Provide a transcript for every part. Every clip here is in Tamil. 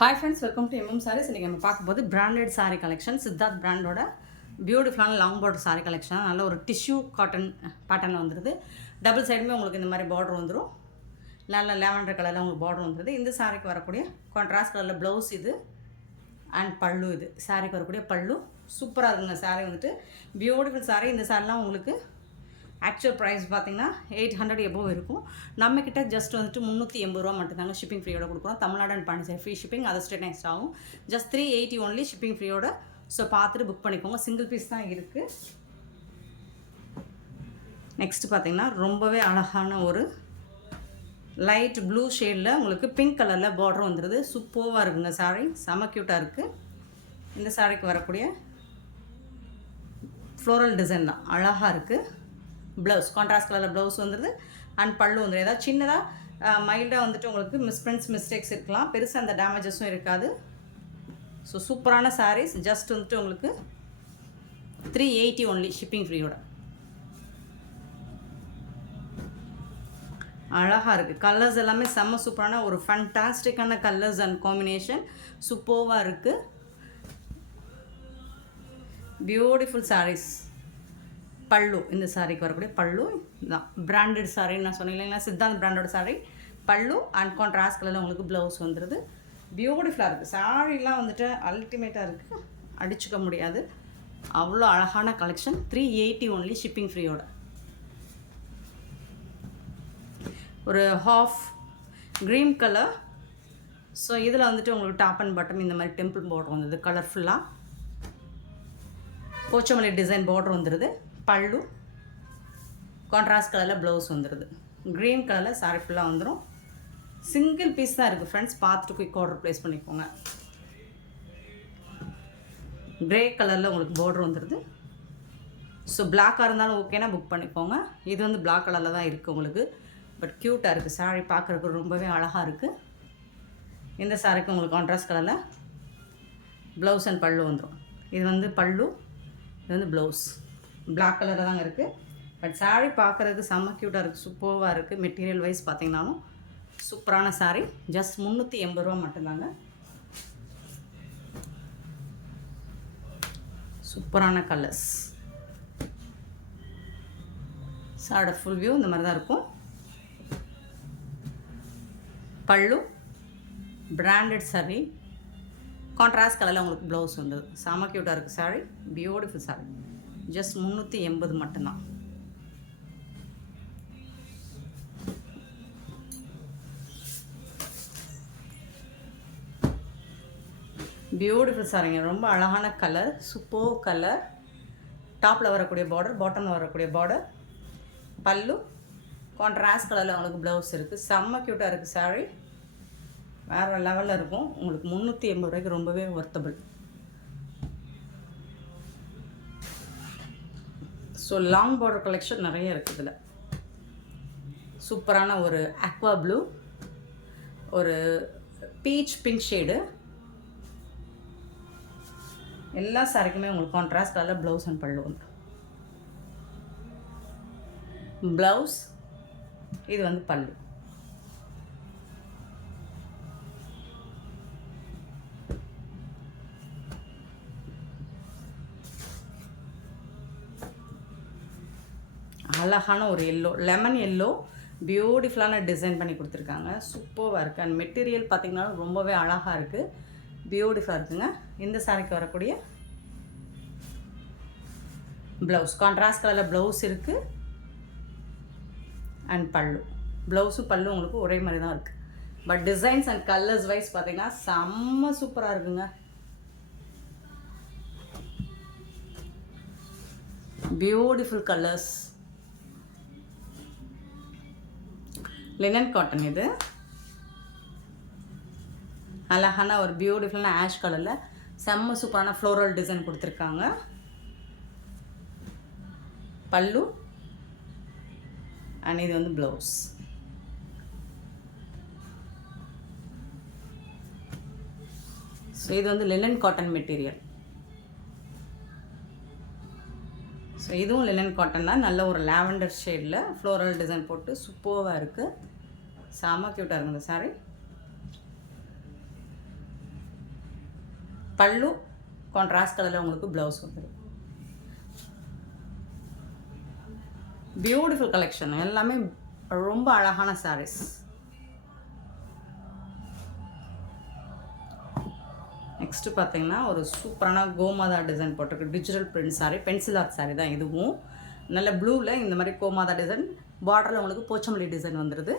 Hi friends, welcome to MM sarees. இன்றைக்கி நம்ம பார்க்கும்போது பிராண்டட் சாரீ கலெக்ஷன். சித்தார்த் பிராண்டோட பியூட்டிஃபுல்லான லாங் பார்டர் சாரீ கலெக்ஷன். நல்ல ஒரு டிஷ்யூ காட்டன் பேட்டர்னில் வந்துடுது. டபுள் சைடுமே உங்களுக்கு இந்த மாதிரி பார்டர் வந்துடும். நல்ல லேவண்டர் கலரில் உங்களுக்கு பார்டர் வந்துடுது. இந்த சாரீக்கு வரக்கூடிய கான்ட்ராஸ்ட் கலரில் ப்ளவுஸ் இது அண்ட் பல்லு. இது சாரீக்கு வரக்கூடிய பல்லு சூப்பராக இருக்குங்க. சாரீ வந்துட்டு பியூட்டிஃபுல் சாரீ. இந்த சாரீலாம் உங்களுக்கு ஆக்சுவல் ப்ரைஸ் பார்த்திங்கன்னா 800 எபோவ் இருக்கும். நம்மக்கிட்ட ஜஸ்ட் வந்துட்டு 380 ரூபா மட்டும்தாங்க ஷிப்பிங் ஃப்ரீயோட கொடுக்குறோம். Tamil Nadu and Pondicherry free shipping, அதை ஸ்டேட் நெக்ஸ்ட் ஆகும். ஜஸ்ட் 380 ஒன்லி ஷிப்பிங் ஃப்ரீயோட. ஸோ பார்த்துட்டு புக் பண்ணிக்கோங்க. சிங்கிள் பீஸ் தான் இருக்குது. நெக்ஸ்ட் பார்த்திங்கன்னா ரொம்பவே அழகான ஒரு லைட் ப்ளூ ஷேடில் உங்களுக்கு பிங்க் கலரில் பார்டர் வந்துடுது. சூப்பராக இருக்குங்க சாரீ. செம க்யூட்டாக இருக்குது. இந்த சாரீக்கு வரக்கூடிய ஃப்ளோரல் டிசைன் தான் அழகாக இருக்குது. ப்ளவுஸ் கான்ட்ராஸ்ட் கலரில் ப்ளவுஸ் வந்துடுது அண்ட் பல்லு வந்துடும். ஏதாவது சின்னதாக மைல்டாக வந்துட்டு உங்களுக்கு மிஸ்டேக்ஸ் இருக்கலாம். பெருசாக அந்த டேமேஜஸும் இருக்காது. ஸோ சூப்பரான சாரீஸ். ஜஸ்ட் வந்துட்டு உங்களுக்கு 380 ஒன்லி ஷிப்பிங் ஃப்ரீயோட. அழகாக இருக்குது. கலர்ஸ் எல்லாமே செம்ம சூப்பரான ஒரு ஃபண்டாஸ்டிக்கான கலர்ஸ் அண்ட் காம்பினேஷன். சூப்பராக இருக்குது. பியூட்டிஃபுல் சாரீஸ். பல்லு, இந்த சாரீக்கு வரக்கூடிய பல்லு தான் பிராண்டட் சாரின்னு நான் சொன்னேன் இல்லைங்களா, சித்தாந்த் பிராண்டோட சாரீ. பல்லு அண்ட் கான்ட்ராஸ்ட் கலரில் உங்களுக்கு ப்ளவுஸ் வந்துடுது. பியூட்டிஃபுல்லாக இருக்குது. சாரீலாம் வந்துட்டு அல்டிமேட்டாக இருக்குது, அடிச்சுக்க முடியாது. அவ்வளோ அழகான கலெக்ஷன். 380 only shipping ஃப்ரீயோட. ஒரு ஹாஃப் க்ரீன் கலர். ஸோ இதில் வந்துட்டு உங்களுக்கு டாப் அண்ட் பாட்டம் இந்த மாதிரி டெம்பிள் பார்டர் வந்தது. கலர்ஃபுல்லாக போச்சமல்லி டிசைன் பார்டர் வந்துடுது. பல்லு கான்ட்ராஸ்ட் கலரில் ப்ளவுஸ் வந்துடுது. க்ரீன் கலரில் சாரி ஃபுல்லாக வந்துடும். சிங்கிள் பீஸ் தான் இருக்குது ஃப்ரெண்ட்ஸ். பார்த்துட்டு குயிக் ஆர்டர் ப்ளேஸ் பண்ணிக்கோங்க. க்ரே கலரில் உங்களுக்கு பார்டர் வந்துடுது. ஸோ பிளாக்காக இருந்தாலும் ஓகேனா புக் பண்ணிக்கோங்க. இது வந்து பிளாக் கலரில் தான் இருக்குது உங்களுக்கு. பட் க்யூட்டாக இருக்குது. சாரி பார்க்குறதுக்கு ரொம்பவே அழகாக இருக்குது. இந்த சாரிக்கு உங்களுக்கு கான்ட்ராஸ்ட் கலரில் ப்ளவுஸ் அண்ட் பல்லு வந்துடும். இது வந்து பல்லு, இது வந்து ப்ளவுஸ். பிளாக் கலரில் தாங்க இருக்குது. பட் சாரீ பார்க்குறதுக்கு செம்ம க்யூட்டாக இருக்குது. சூப்பராக இருக்குது. மெட்டீரியல் வைஸ் பார்த்திங்கனாலும் சூப்பரான சாரீ. ஜஸ்ட் 380 ரூபா மட்டும்தாங்க. சூப்பரான கலர்ஸ். சாரோட ஃபுல் வியூ இந்த மாதிரி தான் இருக்கும். பல்லு பிராண்டட் சாரீ. கான்ட்ராஸ்ட் கலரில் உங்களுக்கு ப்ளவுஸ் வந்துடுது. செம்ம க்யூட்டாக இருக்குது சாரீ. பியூட்டிஃபுல் சாரீ. ஜஸ்ட் 380 மட்டும்தான். பியூட்டிஃபுல் சாரிங்க. ரொம்ப அழகான கலர். Super colour. டாப்பில் வரக்கூடிய பார்டர், பாட்டமில் வரக்கூடிய பார்டர். பல்லு கான்ட்ராஸ்ட் கலரில் உங்களுக்கு ப்ளவுஸ் இருக்குது. செம்ம க்யூட்டாக இருக்குது சாரீ. வேறு லெவலில் இருக்கும். உங்களுக்கு 380 ரூபாய்க்கு ரொம்பவே worthable. So long border collection நிறைய இருக்குது இதில். சூப்பரான ஒரு அக்வா ப்ளூ, ஒரு பீச் பிங்க் ஷேடு. எல்லா சாரிக்குமே உங்களுக்கு கான்ட்ராஸ்ட் கலரில் ப்ளவுஸ் அண்ட் பல்லு வந்து ப்ளவுஸ். இது வந்து பல்லு. அழகான ஒரு எல்லோ, லெமன் எல்லோ, பியூட்டிஃபுல்லான டிசைன் பண்ணி கொடுத்துருக்காங்க. சூப்பராக இருக்குது. அண்ட் மெட்டீரியல் பார்த்திங்கன்னா ரொம்பவே அழகாக இருக்குது. பியூட்டிஃபுல்லாக இருக்குங்க. இந்த சாரிக்கு வரக்கூடிய ப்ளவுஸ் கான்ட்ராஸ்ட் கலரில் ப்ளவுஸ் இருக்குது அண்ட் பல்லு. ப்ளவுஸும் பல்லு உங்களுக்கு ஒரே மாதிரி தான் இருக்குது. But designs and colours wise பார்த்திங்கன்னா செம்ம சூப்பராக இருக்குங்க. Beautiful colours. Linen cotton. இது அழகான ஒரு பியூட்டிஃபுல்லான ஆஷ் கலரில் செம்ம சூப்பரான ஃப்ளோரல் டிசைன் கொடுத்துருக்காங்க. பல்லு அண்ட் இது வந்து ப்ளவுஸ். ஸோ இது வந்து லினன் காட்டன் மெட்டீரியல். ஸோ இதுவும் லினன் காட்டன் தான். நல்ல ஒரு லாவெண்டர் ஷேடில் ஃப்ளோரல் டிசைன் போட்டு சூப்பராக இருக்குது. செம்ம க்யூட்டாக இருக்குது இந்த சாரீ. பல்லு கான்ட்ராஸ்ட் கலரில் உங்களுக்கு ப்ளவுஸ் வந்துடும். பியூட்டிஃபுல் கலெக்ஷன், எல்லாமே ரொம்ப அழகான சாரீஸ். நெக்ஸ்ட்டு பார்த்தீங்கன்னா ஒரு சூப்பரான கோமாதா டிசைன் போட்டிருக்கு digital print sari, pencil art sari தான் இதுவும். நல்ல ப்ளூவில் இந்த மாதிரி கோமாதா டிசைன், பார்டரில் உங்களுக்கு போச்சமல்லி டிசைன் வந்துடுது.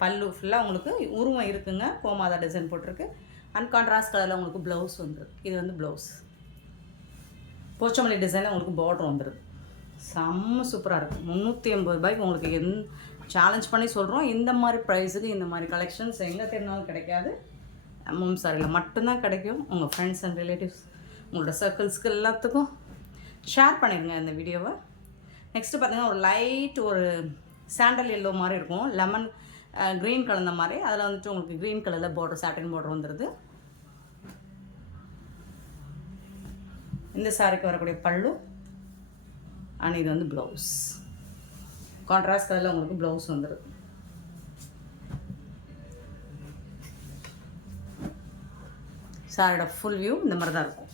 பல்லு ஃபுல்லாக உங்களுக்கு உருவம் இருக்குங்க, கோமாதா டிசைன் போட்டிருக்கு. அண்ட் கான்ட்ராஸ்ட் கலரில் உங்களுக்கு ப்ளவுஸ் வந்துடுது. இது வந்து ப்ளவுஸ் போச்சமல்லி டிசைனில் உங்களுக்கு பார்டர் வந்துடுது. செம்ம சூப்பராக இருக்குது. 380 ரூபாய்க்கு உங்களுக்கு சேலஞ்ச் பண்ணி சொல்கிறோம். இந்த மாதிரி ப்ரைஸுக்கு இந்த மாதிரி கலெக்ஷன்ஸ் எங்கே தேடினாலும் கிடைக்காது. எம்எம் சாரியில் மட்டும்தான் கிடைக்கும். உங்கள் ஃப்ரெண்ட்ஸ் அண்ட் ரிலேட்டிவ்ஸ், உங்களோட சர்க்கிள்ஸ்க்கு எல்லாத்துக்கும் ஷேர் பண்ணிடுங்க இந்த வீடியோவை. நெக்ஸ்ட்டு பார்த்தீங்கன்னா ஒரு லைட் ஒரு சாண்டல் எல்லோ மாதிரி இருக்கும், லெமன் க்ரீன் கலந்த மாதிரி. அதில் வந்துட்டு உங்களுக்கு க்ரீன் கலரில் பார்டர், சாட்டின் பார்டர் வந்துடுது. இந்த சாரிக்கு வரக்கூடிய பல்லு அண்ட் இது வந்து ப்ளவுஸ். கான்ட்ராஸ்ட் கலரில் உங்களுக்கு ப்ளவுஸ் வந்துடுது. சாரியோட ஃபுல் வியூ இந்த மாதிரி தான் இருக்கும்.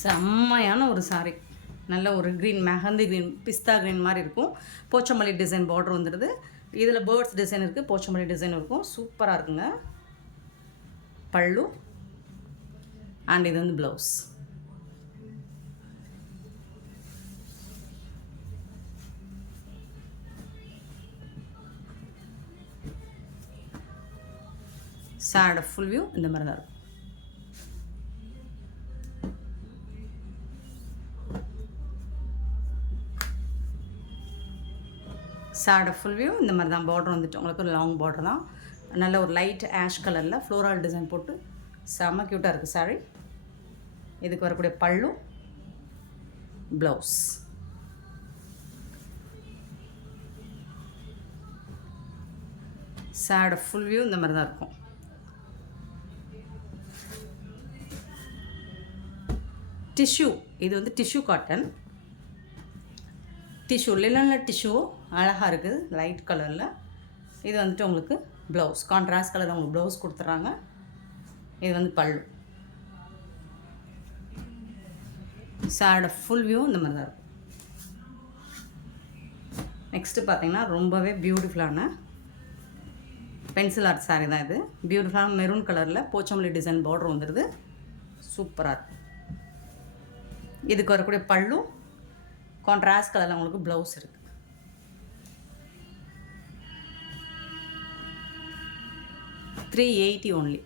செம்மையான ஒரு சாரி, நல்ல ஒரு க்ரீன், மெஹந்தி க்ரீன், பிஸ்தா க்ரீன் மாதிரி இருக்கும். போச்சமல்லி டிசைன் பார்டர் வந்துடுது. இதில் பேர்ட்ஸ் டிசைன் இருக்குது, போச்சமல்லி டிசைன் இருக்கும். சூப்பராக இருக்குங்க. பல்லு அண்ட் இது வந்து ப்ளவுஸ். சாரோட ஃபுல் வியூ இந்த மாதிரி தான் இருக்கும். சாரோட ஃபுல் வியூ இந்த மாதிரி தான். பார்டர் வந்துட்டு உங்களுக்கு ஒரு லாங் பார்டர் தான். நல்ல ஒரு லைட் ஆஷ் கலரில் ஃப்ளோரல் டிசைன் போட்டு செம்ம க்யூட்டாக இருக்குது சாரி. இதுக்கு வரக்கூடிய பல்லு, ப்ளவுஸ். சாரோட ஃபுல் வியூ இந்த மாதிரி தான் இருக்கும். டிஷ்யூ, இது வந்து டிஷ்யூ காட்டன். டிஷ்யூ லினனில் டிஷ்யூ அழகாக இருக்குது, லைட் கலரில். இது வந்துட்டு உங்களுக்கு ப்ளவுஸ், கான்ட்ராஸ்ட் கலர் உங்களுக்கு ப்ளவுஸ் கொடுத்துட்றாங்க. இது வந்து பல்லு. சாரோட ஃபுல் வியூ இந்த மாதிரி தான் இருக்கும். நெக்ஸ்ட்டு பார்த்தீங்கன்னா ரொம்பவே பியூட்டிஃபுல்லான பென்சில் ஆர்ட் சாரீ தான் இது. பியூட்டிஃபுல்லான மெரூன் கலரில் போச்சமல்லி டிசைன் பார்டர் வந்துடுது. சூப்பராக இருக்கும். இதுக்கு வரக்கூடிய பல்லு, கான்ட்ராஸ்ட் கலரில் உங்களுக்கு ப்ளவுஸ் இருக்குது. $380 only.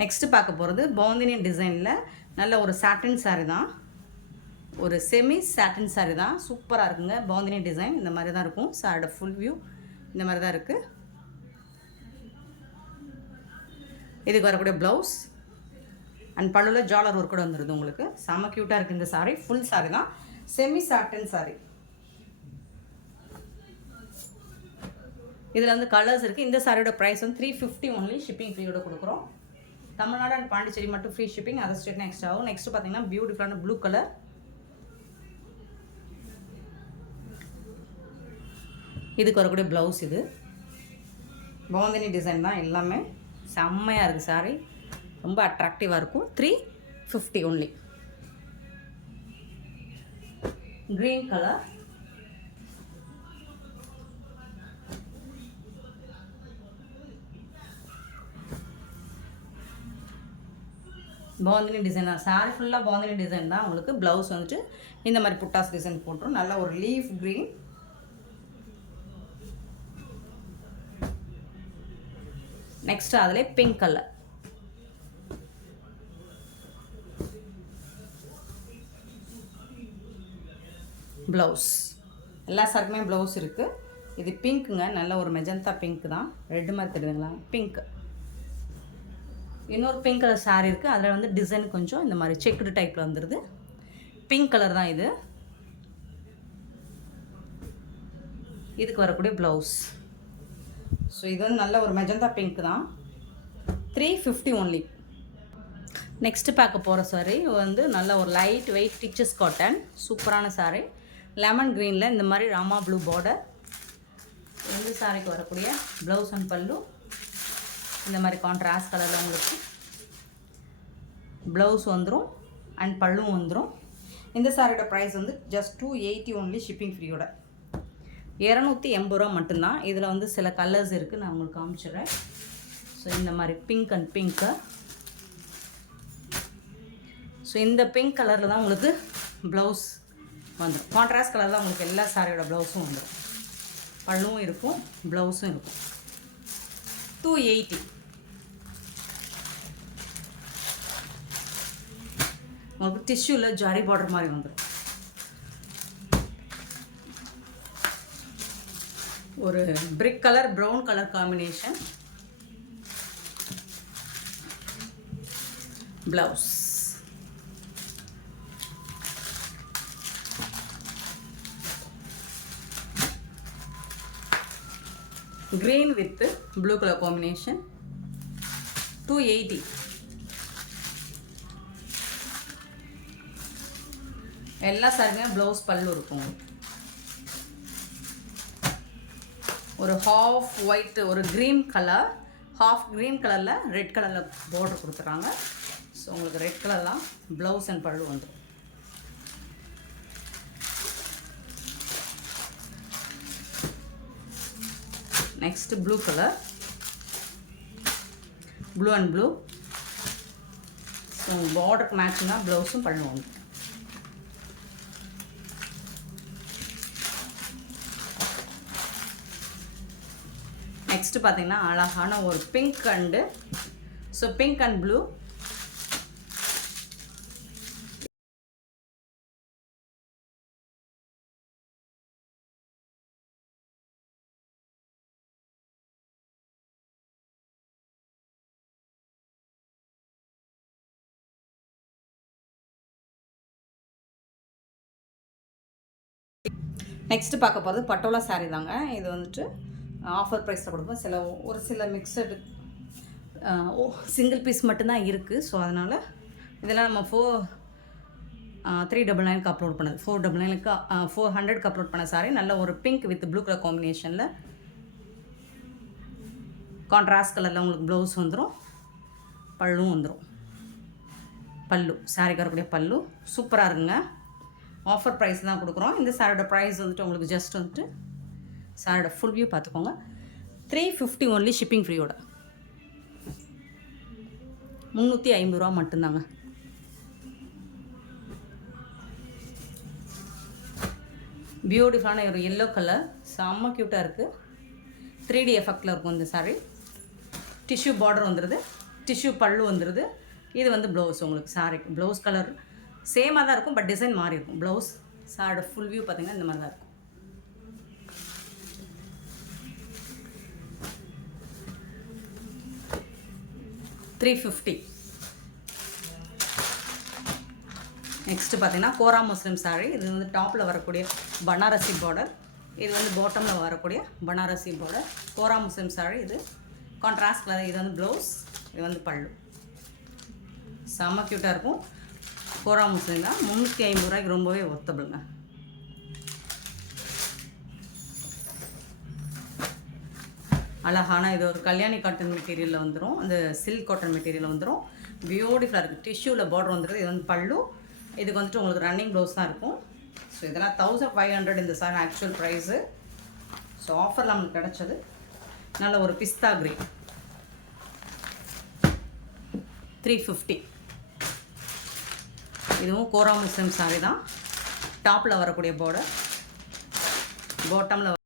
நெக்ஸ்ட்டு பார்க்க போகிறது பாந்தினி டிசைனில் நல்ல ஒரு சாட்டின் சாரீ தான், ஒரு செமி சாட்டின் சாரீ தான். சூப்பராக இருக்குங்க. பாந்தினி டிசைன் இந்த மாதிரி தான் இருக்கும். சாரோட ஃபுல் வியூ இந்த மாதிரி தான் இருக்குது. இதுக்கு வரக்கூடிய ப்ளவுஸ் அண்ட் பல்லுவில் ஜாலர் ஒர்க் கூட வந்துடுது உங்களுக்கு. செம்ம க்யூட்டாக இருக்குது இந்த சாரீ. ஃபுல் சாரீ தான், செமி சாட்டின் சாரீ. இதில் வந்து கலர்ஸ் இருக்குது. இந்த சாரியோட ப்ரைஸ் வந்து $350 only. ஷிப்பிங் ஃப்ரீயோட கொடுக்குறோம். தமிழ்நாடு அண்ட் பாண்டிச்சேரி மட்டும் ஃப்ரீ ஷிப்பிங், அதர் ஸ்டேட்னா எக்ஸ்ட்ரா ஆகும். நெக்ஸ்ட்டு பார்த்தீங்கன்னா பியூட்டிஃபுல்லான ப்ளூ கலர். இதுக்கு வரக்கூடிய ப்ளவுஸ். இது பாந்தினி டிசைன் தான், எல்லாமே செம்மையாக இருக்குது சாரி. ரொம்ப அட்ராக்டிவாக இருக்கும். $350 only. Green colour. Bandhani design தான். சாரி ஃபுல்லாக பாந்தினி டிசைன் தான். உங்களுக்கு ப்ளவுஸ் வந்துட்டு இந்த மாதிரி புட்டாஸ் டிசைன் போட்டுரும். நல்ல ஒரு லீஃப் க்ரீன். நெக்ஸ்ட் அதிலே பிங்க் கலர். ப்ளவுஸ். எல்லா சாருக்குமே ப்ளவுஸ் இருக்குது. இது பிங்க்குங்க, நல்ல ஒரு மெஜந்தா பிங்க் தான். ரெட்டு மாதிரி தெரியுதுங்களா, பிங்க். இன்னொரு பிங்க் கலர் சாரீ இருக்குது. அதில் வந்து டிசைன் கொஞ்சம் இந்த மாதிரி செக்குடு டைப்பில் வந்துடுது. பிங்க் கலர் தான் இது. இதுக்கு வரக்கூடிய ப்ளவுஸ். ஸோ இது வந்து நல்ல ஒரு மெஜந்தா பிங்க் தான். $350 only. நெக்ஸ்ட்டு பார்க்க போகிற சாரீ வந்து நல்ல ஒரு லைட் வெயிட் டிச்சஸ் காட்டன். சூப்பரான சாரீ. லெமன் க்ரீனில் இந்த மாதிரி ராமா ப்ளூ பார்டர். இந்த சாரிக்கு வரக்கூடிய ப்ளவுஸ் அண்ட் பல்லு இந்த மாதிரி கான்ட்ராஸ்ட் கலரில் உங்களுக்கு ப்ளவுஸ் வந்துடும் அண்ட் பல்லும் வந்துடும். இந்த சாரியோட ப்ரைஸ் வந்து ஜஸ்ட் 280 ஒன்லி, ஷிப்பிங் ஃப்ரீயோட 280 ரூபா மட்டும்தான். இதில் வந்து சில கலர்ஸ் இருக்குது, நான் உங்களுக்கு காமிச்சிடுறேன். ஸோ இந்த மாதிரி பிங்க் அண்ட் பிங்க்கு. ஸோ இந்த பிங்க் கலரில் தான் உங்களுக்கு ப்ளவுஸ் வந்துடும். கான்ட்ராஸ்ட் கலர் தான் உங்களுக்கு எல்லா சாரியோட ப்ளவுஸும் வந்துடும். பல்லும் இருக்கும், ப்ளவுஸும் இருக்கும். 280. உங்களுக்கு டிஷ்யூவில் ஜரி பார்டர் மாதிரி வந்துடும். ஒரு brick colour brown colour combination blouse. green with blue color combination. 280. எல்லா சாரியுமே ப்ளவுஸ் பல்லு இருக்கும். ஒரு ஹாஃப் ஒயிட், ஒரு க்ரீன் கலர், ஹாஃப் க்ரீன் கலரில் ரெட் கலரில் பார்டர் கொடுத்துட்றாங்க. ஸோ உங்களுக்கு ரெட் கலர்லாம் ப்ளவுஸ் அண்ட் பல்லு வந்துடும். Next blue colour, blue and blue. So பார்டருக்கு மேட்சிங்காக ப்ளவுஸும் பல்லும் வந்துடும். நெக்ஸ்ட் பார்த்தீங்கன்னா அழகான ஒரு pink and, so pink and blue. Next பார்க்க போகிறது பட்டோலா சாரீ தாங்க. இது வந்துட்டு ஆஃபர் ப்ரைஸில் கொடுப்போம். ஒரு சில மிக்சடு சிங்கிள் பீஸ் மட்டும்தான் இருக்குது. ஸோ அதனால் இதெல்லாம் நம்ம 399க்கு அப்லோட் பண்ணது, 499க்கு 400க்கு அப்லோட் பண்ண சாரி. நல்ல ஒரு பிங்க் வித் ப்ளூ கலர் காம்பினேஷனில் கான்ட்ராஸ்ட் கலரில் உங்களுக்கு ப்ளவுஸ் வந்துடும், பல்லும் வந்துடும். பல்லு சாரிக்கு வரக்கூடிய பல்லு சூப்பராக இருக்குங்க. ஆஃபர் ப்ரைஸ் தான் கொடுக்குறோம். இந்த சாரியோட ப்ரைஸ் வந்துட்டு உங்களுக்கு ஜஸ்ட் வந்துட்டு சாரியோட ஃபுல் வியூ பார்த்துக்கோங்க. 350 ஒன்லி, ஷிப்பிங் ஃப்ரீயோட 350 ரூபா மட்டும்தாங்க. பியூட்டிஃபுல்லான ஒரு எல்லோ கலர், செம்ம க்யூட்டாக இருக்குது. 3D எஃபெக்டில் இருக்கும் இந்த சாரீ. டிஷ்யூ பார்டர் வந்துடுது, டிஷ்யூ பல்லு வந்துடுது. இது வந்து ப்ளவுஸ். உங்களுக்கு சாரீ ப்ளவுஸ் கலர் சேமாக தான் இருக்கும், பட் டிசைன் மாறி இருக்கும். ப்ளவுஸ் சாரோட ஃபுல் வியூ பார்த்திங்கன்னா இந்த மாதிரி தான் இருக்கும். $350. நெக்ஸ்ட்டு பார்த்தீங்கன்னா கோரா முஸ்லிம் சாரீ. இது வந்து டாப்பில் வரக்கூடிய பனாரசி பார்டர், இது வந்து பாட்டமில் வரக்கூடிய பனாரசி பார்டர். கோரா முஸ்லிம் சாரீ. இது கான்ட்ராஸ்ட் கலர். இது வந்து ப்ளவுஸ், இது வந்து பல்லு. செம்ம க்யூட்டாக இருக்கும். கோரா முஸ்லிம் தான். 350 ரூபாய்க்கு ரொம்பவே ஒர்த்தபிளுங்க. அழகான இது ஒரு கல்யாணி காட்டன் மெட்டீரியலில் வந்துடும், அந்த சில்க் காட்டன் மெட்டீரியலில் வந்துடும். பியூட்டிஃபுல்லாக இருக்குது. டிஷ்யூவில் பார்டர் வந்துடுது. இது வந்து பல்லு. இதுக்கு வந்துட்டு உங்களுக்கு ரன்னிங் ப்ளவுஸ் தான் இருக்கும். ஸோ இதெல்லாம் 1500 இந்த சார் ஆக்சுவல் ப்ரைஸு. ஸோ ஆஃபரில் நம்மளுக்கு கிடச்சது. நல்ல ஒரு பிஸ்தா கிரே 350. இதுவும் கோரா முஸ்லிம் சாரீ தான். டாப்பில் வரக்கூடிய பார்டர், பாட்டமில்